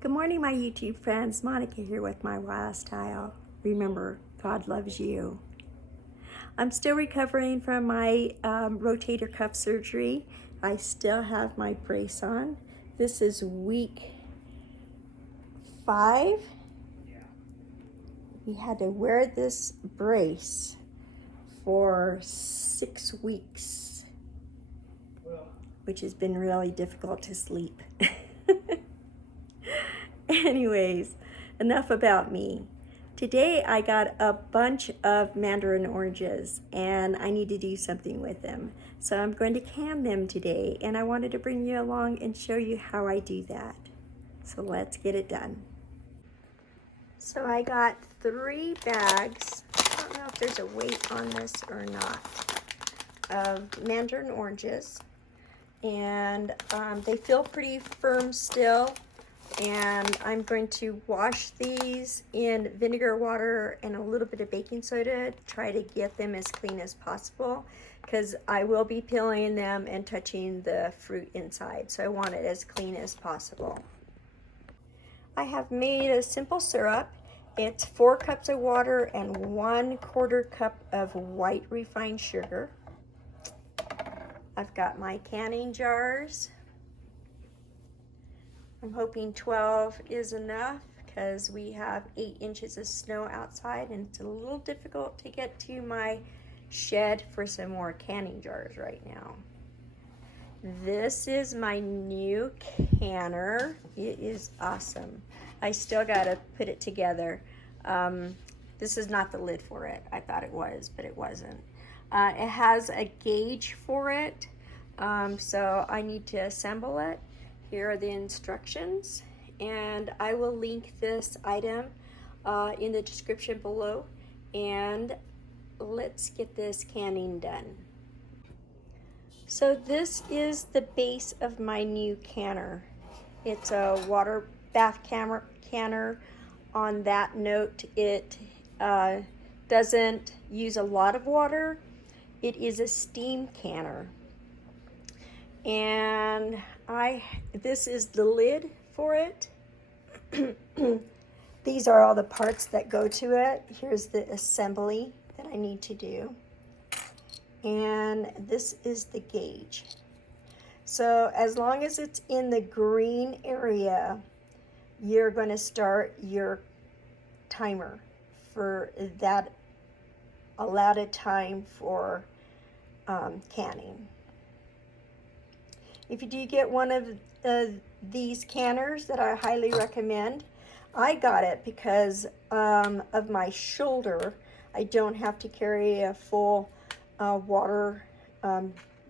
Good morning, my YouTube friends. Monica here with MyWyoStyle. Remember, God loves you. I'm still recovering from my rotator cuff surgery. I still have my brace on. This is week 5. We had to wear this brace for 6 weeks, which has been really difficult to sleep. Anyways, enough about me. Today I got a bunch of mandarin oranges and I need to do something with them. So I'm going to can them today, and I wanted to bring you along and show you how I do that. So let's get it done. So I got 3 bags, I don't know if there's a weight on this or not, of mandarin oranges. And they feel pretty firm still. And I'm going to wash these in vinegar, water, and a little bit of baking soda to try to get them as clean as possible, because I will be peeling them and touching the fruit inside, so I want it as clean as possible. I have made a simple syrup. It's 4 cups of water and 1/4 cup of white refined sugar. I've got my canning jars. I'm hoping 12 is enough because we have 8 inches of snow outside and it's a little difficult to get to my shed for some more canning jars right now. This is my new canner. It is awesome. I still gotta put it together. This is not the lid for it. I thought it was, but it wasn't. It has a gauge for it, so I need to assemble it. Here are the instructions, and I will link this item in the description below, and let's get this canning done. So this is the base of my new canner. It's a water bath canner. On that note, it doesn't use a lot of water. It is a steam canner. And this is the lid for it. These are all the parts that go to it. Here's the assembly that I need to do. And this is the gauge. So as long as it's in the green area, you're going to start your timer for that allotted time for canning. If you do get one of these canners that I highly recommend, I got it because of my shoulder. I don't have to carry a full water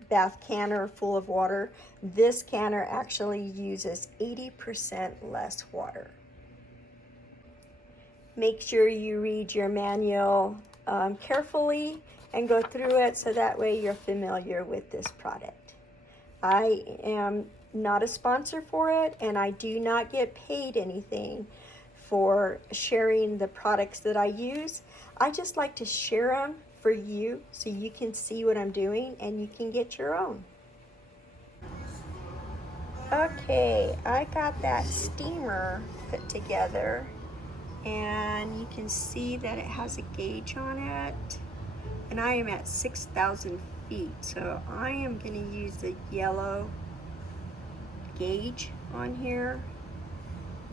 bath canner full of water. This canner actually uses 80% less water. Make sure you read your manual carefully and go through it so that way you're familiar with this product. I am not a sponsor for it, and I do not get paid anything for sharing the products that I use. I just like to share them for you so you can see what I'm doing and you can get your own. Okay, I got that steamer put together, and you can see that it has a gauge on it, and I am at 6,000 feet, so I am going to use the yellow gauge on here.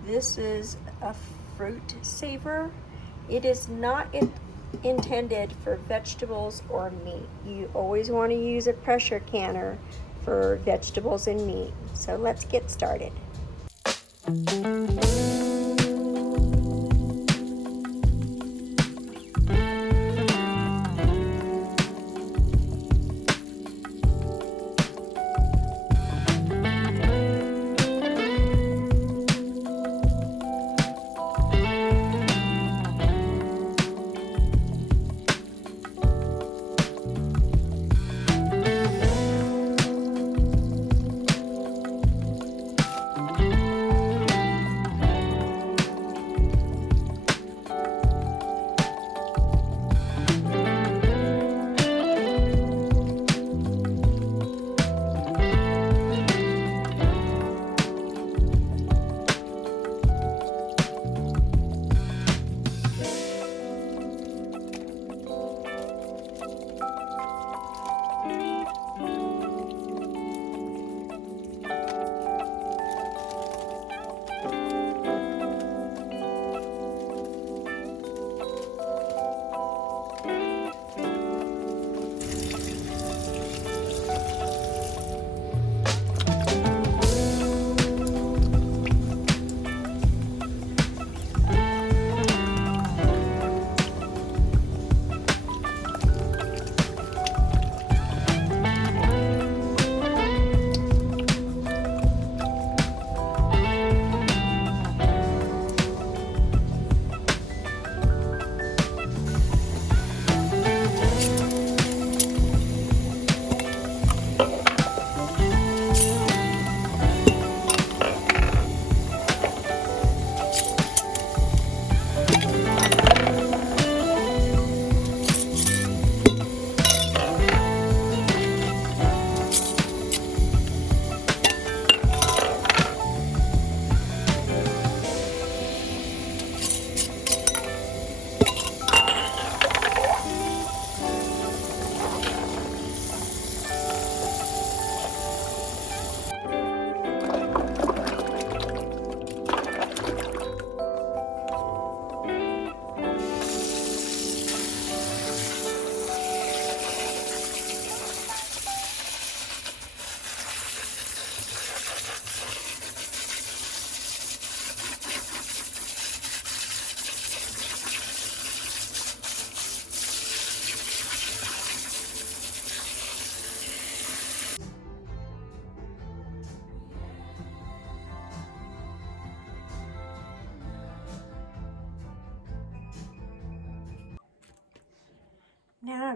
This is a fruit saver. It is not intended for vegetables or meat. You always want to use a pressure canner for vegetables and meat. So let's get started.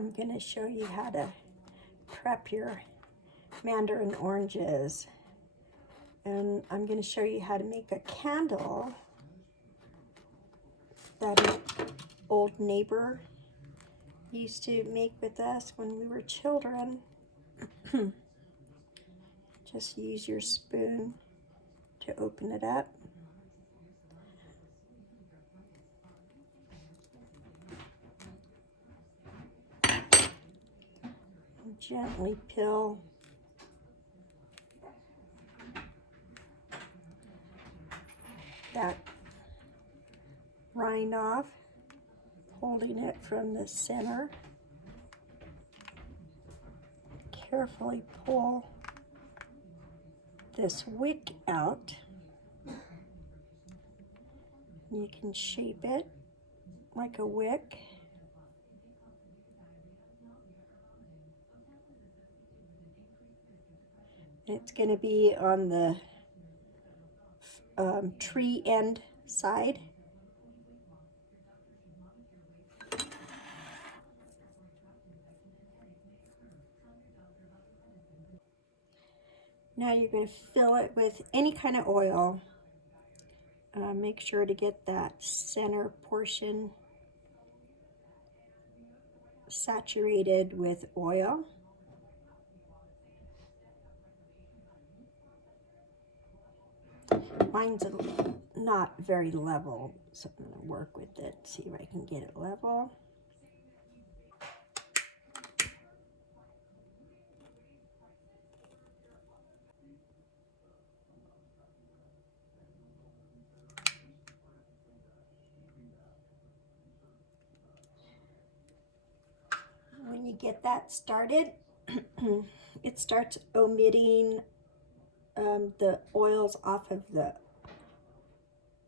I'm going to show you how to prep your mandarin oranges. And I'm going to show you how to make a candle that an old neighbor used to make with us when we were children. Just use your spoon to open it up. And gently peel that rind off, holding it from the center. Carefully pull this wick out. You can shape it like a wick. It's going to be on the tree end side. Now you're going to fill it with any kind of oil. Make sure to get that center portion saturated with oil. Mine's not very level, so I'm going to work with it, see if I can get it level. When you get that started, it starts omitting the oils off of the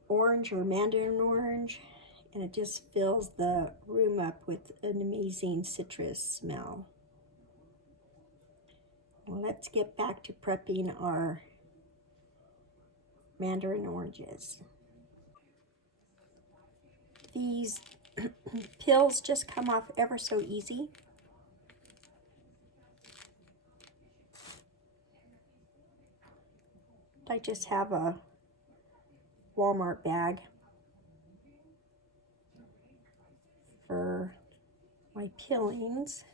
orange or mandarin orange, and it just fills the room up with an amazing citrus smell. Let's get back to prepping our mandarin oranges. These peels just come off ever so easy. I just have a Walmart bag for my peelings.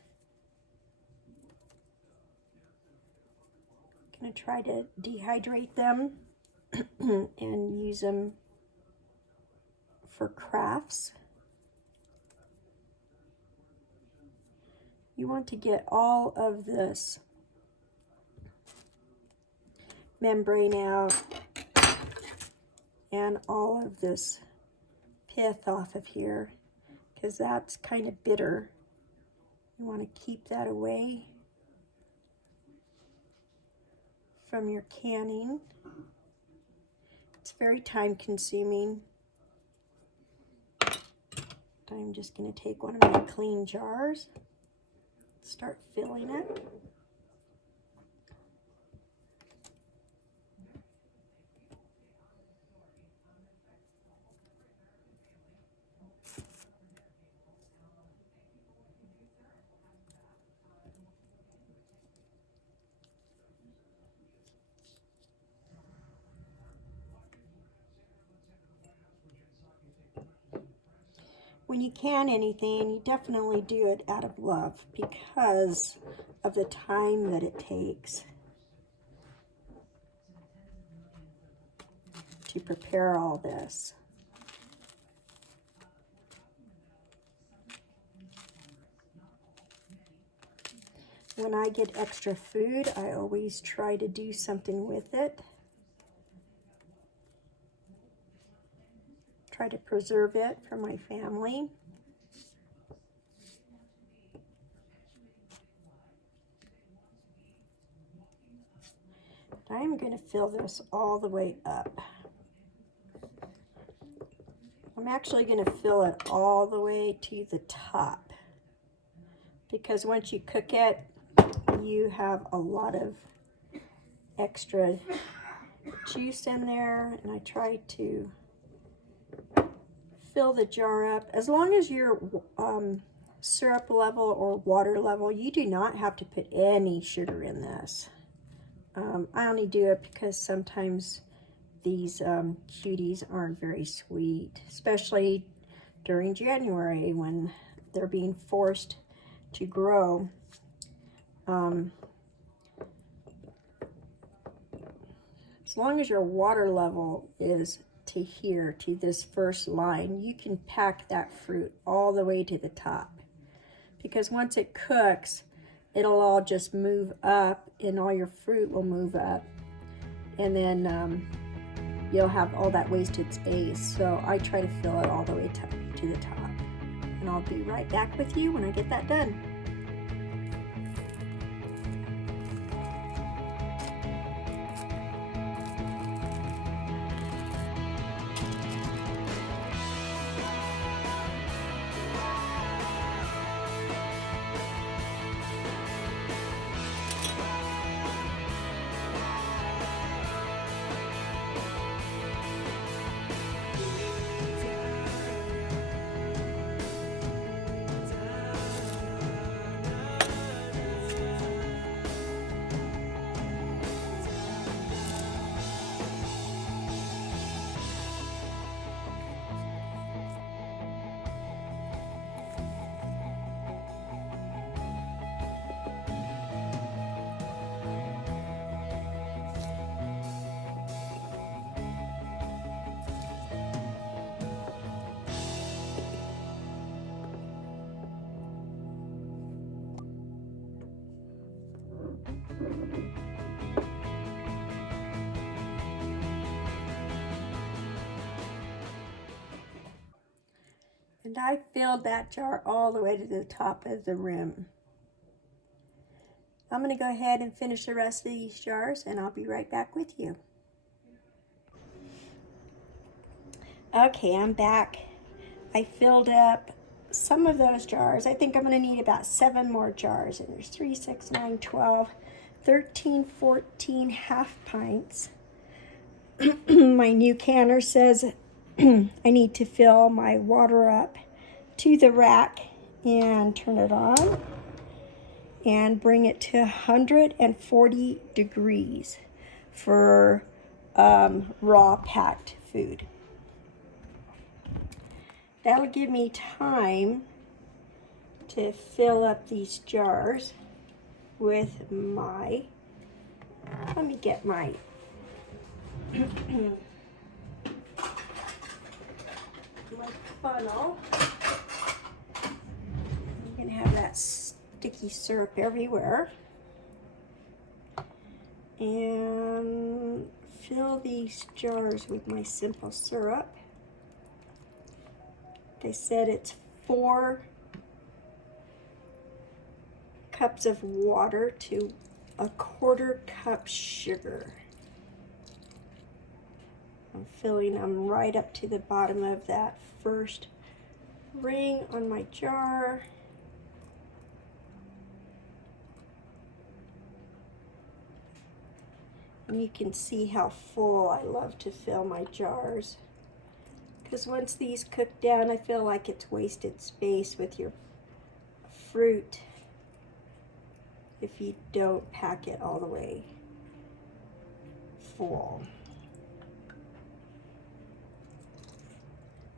I'm going to try to dehydrate them and use them for crafts. You want to get all of this membrane out and all of this pith off of here, because that's kind of bitter. You want to keep that away from your canning. It's very time consuming. I'm just going to take one of my clean jars, start filling it. When you can anything, you definitely do it out of love because of the time that it takes to prepare all this. When I get extra food, I always try to do something with it. Try to preserve it for my family. I'm going to fill this all the way up. I'm actually going to fill it all the way to the top, because once you cook it, you have a lot of extra juice in there, and I try to fill the jar up. As long as your syrup level or water level. You do not have to put any sugar in this. I only do it because sometimes these cuties aren't very sweet, especially during January when they're being forced to grow. As long as your water level is to here, to this first line, you can pack that fruit all the way to the top. Because once it cooks, it'll all just move up and all your fruit will move up. And then you'll have all that wasted space. So I try to fill it all the way to the top. And I'll be right back with you when I get that done. And I filled that jar all the way to the top of the rim. I'm going to go ahead and finish the rest of these jars and I'll be right back with you. Okay, I'm back. I filled up some of those jars. I think I'm going to need about 7 more jars. And there's 3, 6, 9, 12, 13, 14 half pints. My new canner says I need to fill my water up to the rack and turn it on and bring it to 140 degrees for raw packed food. That'll give me time to fill up these jars with my, let me get my my funnel. I'm gonna have that sticky syrup everywhere. And fill these jars with my simple syrup. They said it's 4 cups of water to 1/4 cup sugar. I'm filling them right up to the bottom of that first ring on my jar. And you can see how full I love to fill my jars. Because once these cook down, I feel like it's wasted space with your fruit if you don't pack it all the way full.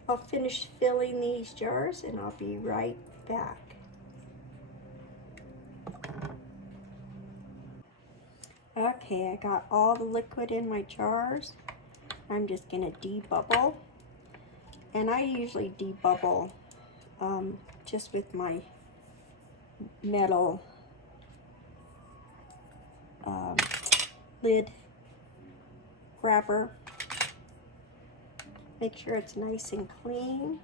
I'll finish filling these jars and I'll be right back. Okay, I got all the liquid in my jars. I'm just gonna debubble. And I usually debubble just with my metal lid grabber. Make sure it's nice and clean.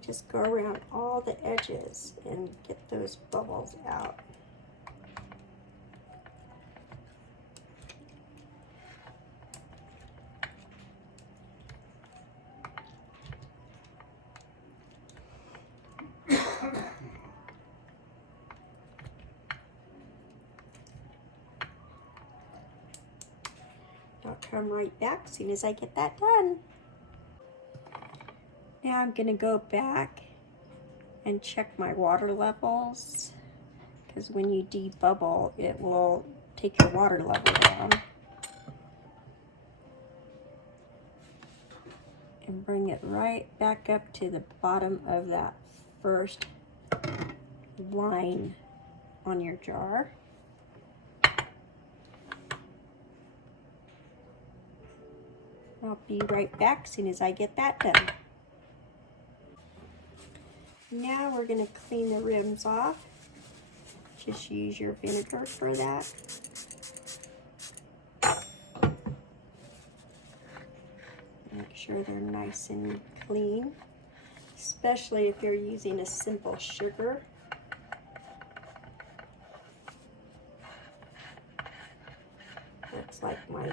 Just go around all the edges and get those bubbles out. I'll come right back as soon as I get that done. Now I'm going to go back and check my water levels, because when you debubble, it will take your water level down. And bring it right back up to the bottom of that first line on your jar. I'll be right back as soon as I get that done. Now we're going to clean the rims off. Just use your vinegar for that. Make sure they're nice and clean, especially if you're using a simple sugar. Looks like my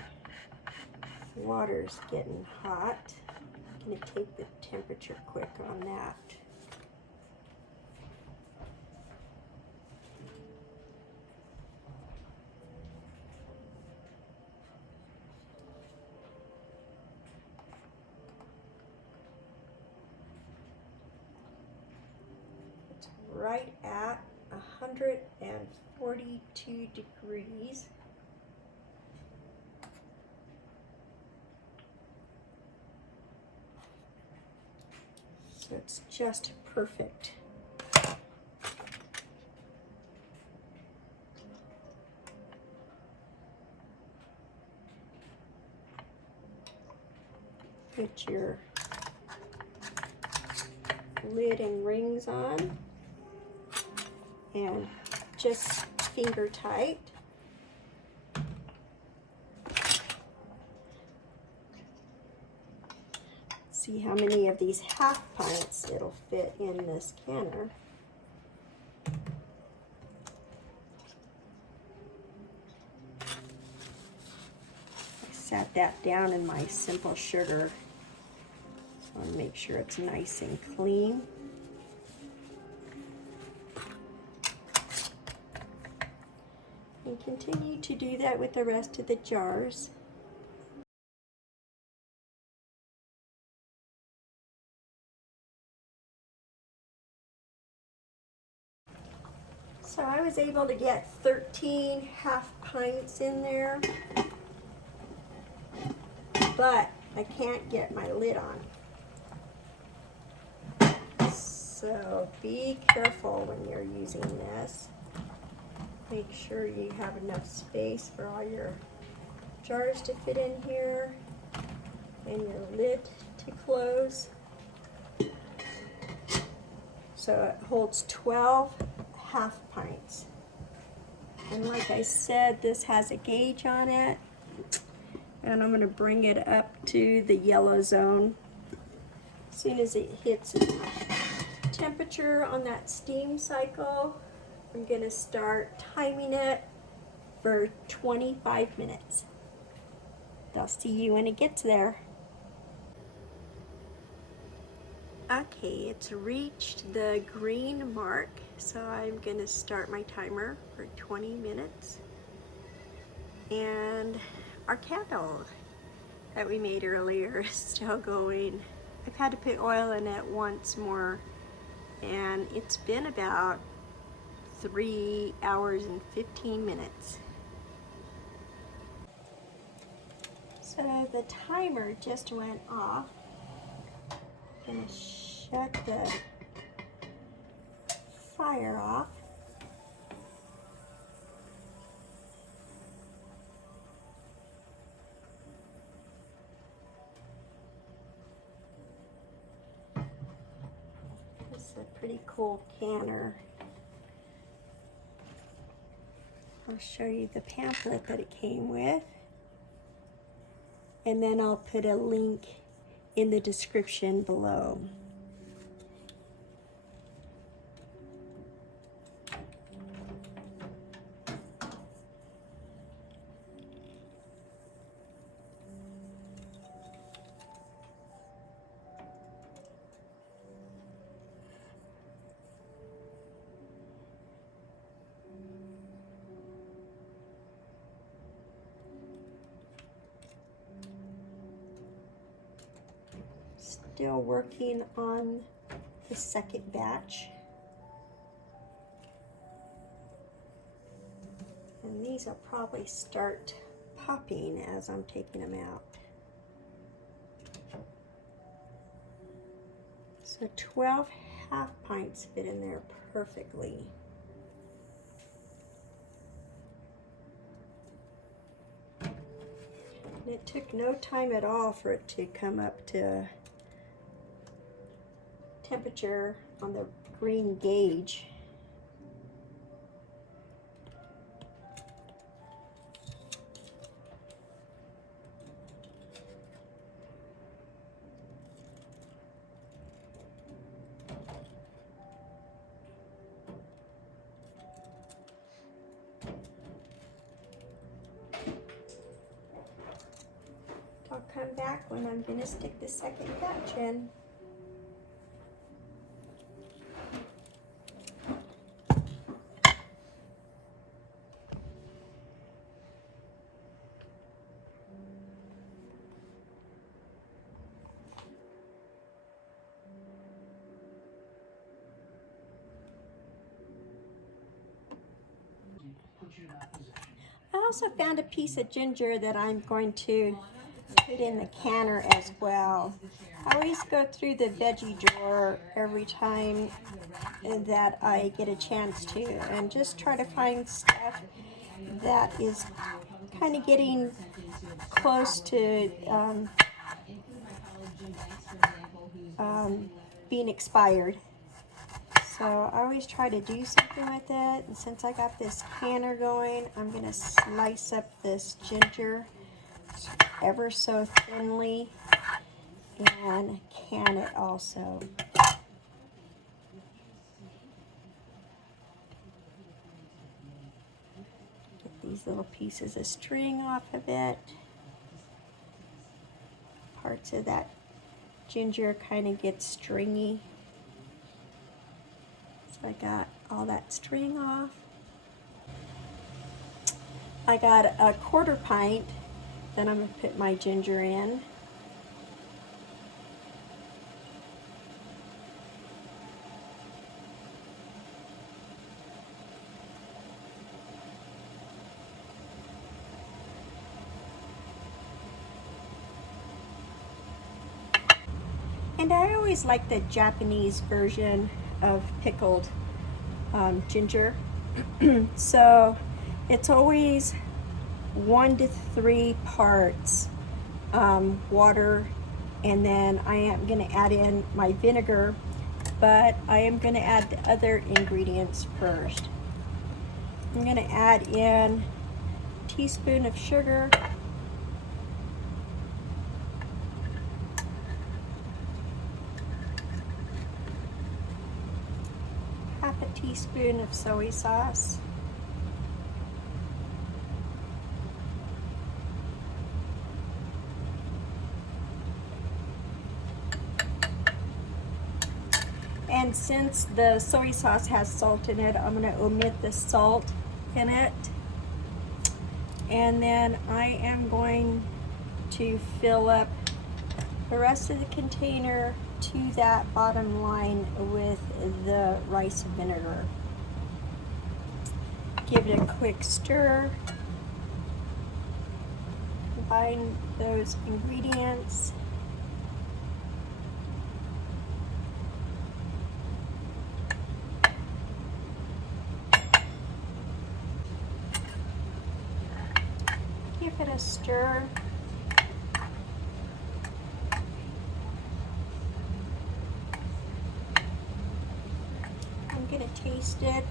water's getting hot. I'm going to take the temperature quick on that. It's right at 142 degrees. So it's just perfect. Put your lid and rings on and just finger tight. See how many of these half pints it'll fit in this canner. I sat that down in my simple sugar. So I want to make sure it's nice and clean. And continue to do that with the rest of the jars. So I was able to get 13 half pints in there, but I can't get my lid on. So be careful when you're using this. Make sure you have enough space for all your jars to fit in here and your lid to close. So it holds 12 half pints. And like I said, this has a gauge on it. And I'm going to bring it up to the yellow zone. As soon as it hits temperature on that steam cycle, I'm going to start timing it for 25 minutes. I'll see you when it gets there. Okay, it's reached the green mark, so I'm going to start my timer for 20 minutes. And our candle that we made earlier is still going. I've had to put oil in it once more, and it's been about 3 hours and 15 minutes. So the timer just went off. I'm going to shut the fire off. This is a pretty cool canner. I'll show you the pamphlet that it came with, and then I'll put a link in the description below. Still working on the second batch. And these will probably start popping as I'm taking them out. So 12 half pints fit in there perfectly. And it took no time at all for it to come up to temperature on the green gauge. I'll come back when I'm going to stick the second batch in. I also found a piece of ginger that I'm going to put in the canner as well. I always go through the veggie drawer every time that I get a chance to and just try to find stuff that is kind of getting close to being expired. So I always try to do something with it, and since I got this canner going, I'm going to slice up this ginger ever so thinly and can it also. Get these little pieces of string off of it. Parts of that ginger kind of get stringy. So I got all that string off. I got a 1/4 pint that I'm going to put my ginger in. And I always like the Japanese version of pickled ginger. So it's always 1 to 3 parts water, and then I am going to add in my vinegar, but I am going to add the other ingredients first. I'm going to add in a teaspoon of sugar, half a teaspoon of soy sauce, and since the soy sauce has salt in it, I'm going to omit the salt in it. And then I am going to fill up the rest of the container to that bottom line with the rice vinegar. Give it a quick stir. Combine those ingredients. Give it a stir. I'm going to taste it.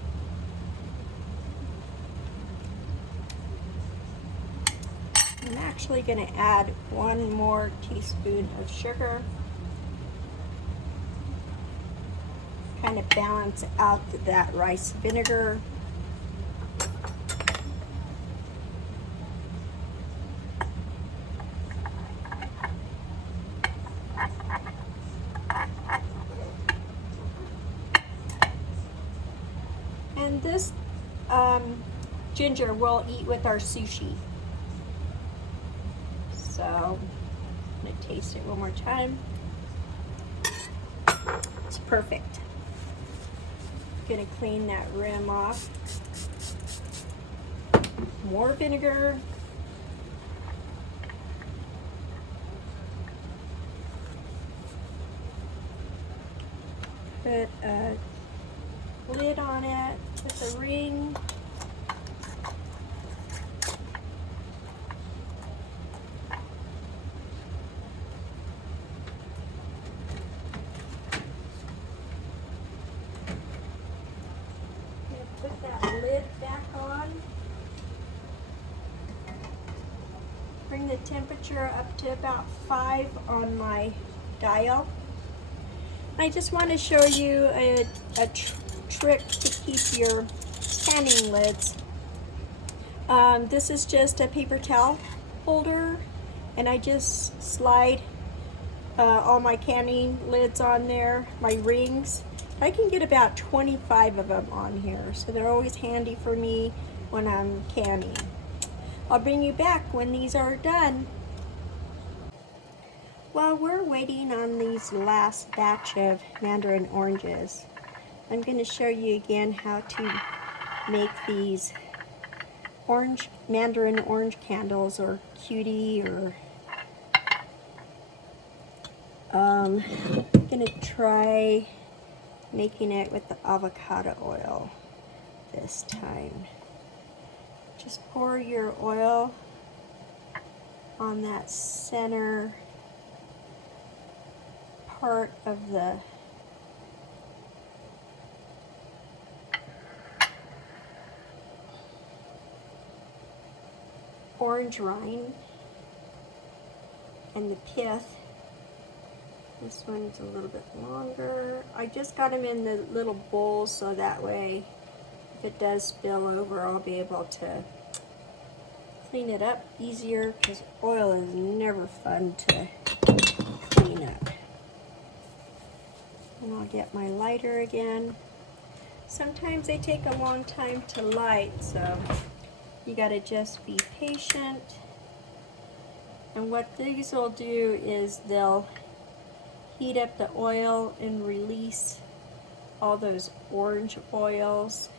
I'm actually going to add 1 more teaspoon of sugar. Kind of balance out that rice vinegar. And this ginger we'll eat with our sushi. So I'm going to taste it one more time. It's perfect. Going to clean that rim off. more vinegar. Put a lid on it with a ring. Put that lid back on. Bring the temperature up to about 5 on my dial. I just want to show you a trick to keep your canning lids. This is just a paper towel holder, and I just slide all my canning lids on there, my rings. I can get about 25 of them on here, so they're always handy for me when I'm canning. I'll bring you back when these are done. While we're waiting on these last batch of Mandarin oranges, I'm going to show you again how to make these Mandarin orange candles, or cutie, or I'm going to try making it with the avocado oil this time. Just pour your oil on that center part of the orange rind and the pith. This one's a little bit longer. I just got them in the little bowls so that way if it does spill over, I'll be able to clean it up easier, because oil is never fun to clean up. And I'll get my lighter again. Sometimes they take a long time to light, so you gotta just be patient. And what these will do is they'll heat up the oil and release all those orange oils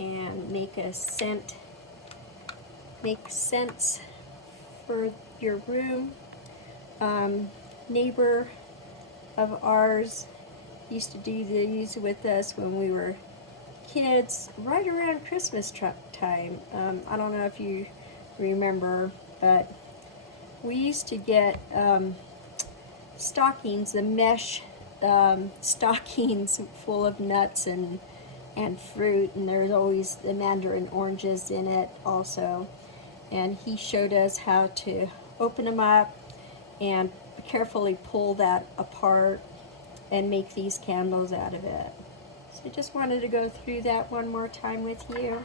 and make a scent, make scents for your room. Neighbor of ours used to do these with us when we were kids, right around Christmas time. I don't know if you remember, but we used to get stockings, the mesh stockings full of nuts and fruit, and there's always the Mandarin oranges in it also. And he showed us how to open them up and carefully pull that apart and make these candles out of it. So I just wanted to go through that one more time with you.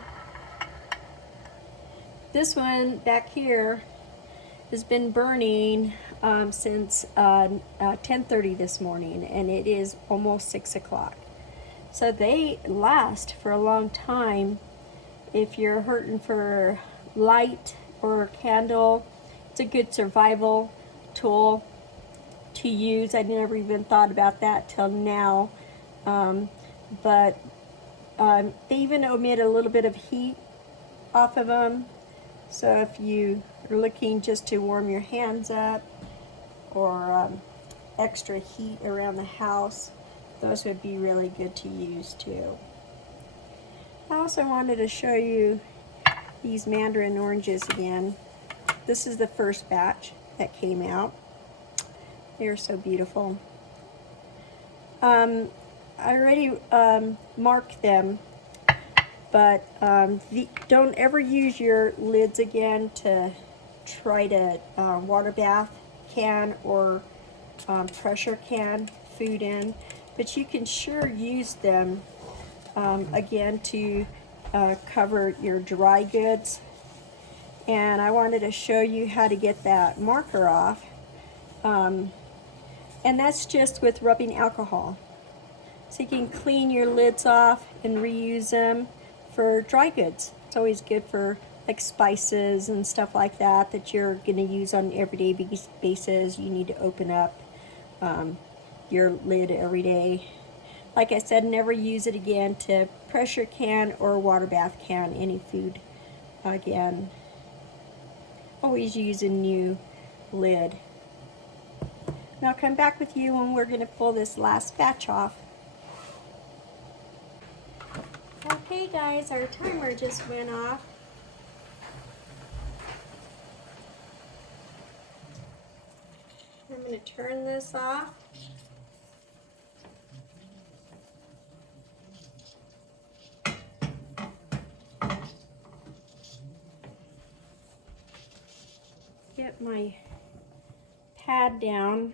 This one back here has been burning since 10:30 this morning, and it is almost 6 o'clock. So they last for a long time. If you're hurting for light or candle, it's a good survival tool to use. I never even thought about that till now. But they even emit a little bit of heat off of them. So if you are looking just to warm your hands up, or extra heat around the house, those would be really good to use too. I also wanted to show you these Mandarin oranges again. This is the first batch that came out. They're so beautiful. I already marked them, but don't ever use your lids again to try to water bath can or pressure can food in, but you can sure use them again to cover your dry goods. And I wanted to show you how to get that marker off, and that's just with rubbing alcohol. So you can clean your lids off and reuse them for dry goods. It's always good for like spices and stuff like that that you're going to use on an everyday basis. You need to open up your lid every day. Like I said, never use it again to pressure can or water bath can any food again. Always use a new lid. And I'll come back with you when we're going to pull this last batch off. Okay guys, our timer just went off. I'm going to turn this off. Get my pad down.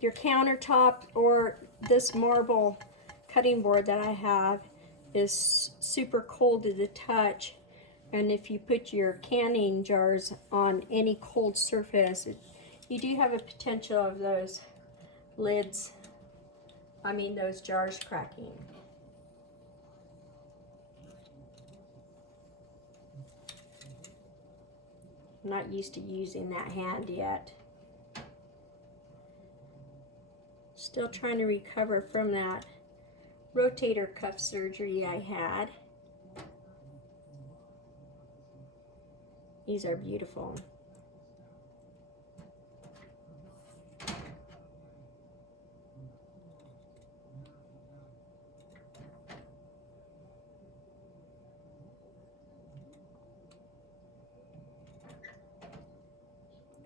Your countertop or this marble cutting board that I have is super cold to the touch, and if you put your canning jars on any cold surface, you do have a potential of those lids, those jars cracking. I'm not used to using that hand yet. Still trying to recover from that rotator cuff surgery I had. These are beautiful.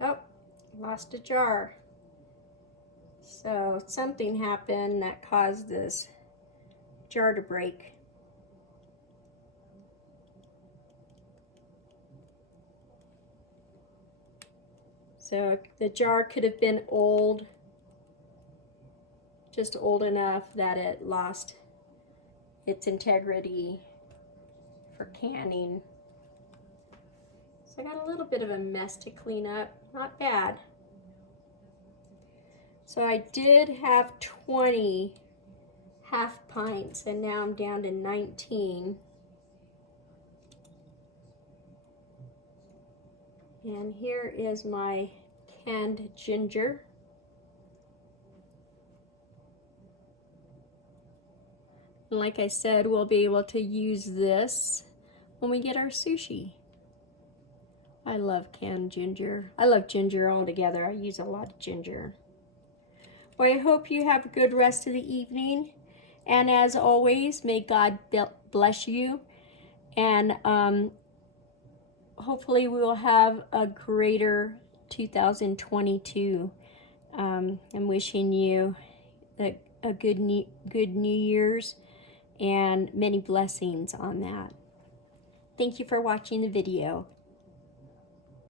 Oh, lost a jar. So something happened that caused this jar to break. So the jar could have been old, just old enough that it lost its integrity for canning. So I got a little bit of a mess to clean up, not bad. So I did have 20 half pints and now I'm down to 19. And here is my canned ginger. And like I said, we'll be able to use this when we get our sushi. I love canned ginger. I love ginger altogether. I use a lot of ginger. Well, I hope you have a good rest of the evening. And as always, may God bless you. And hopefully we will have a greater 2022. I'm wishing you a good New Year's and many blessings on that. Thank you for watching the video.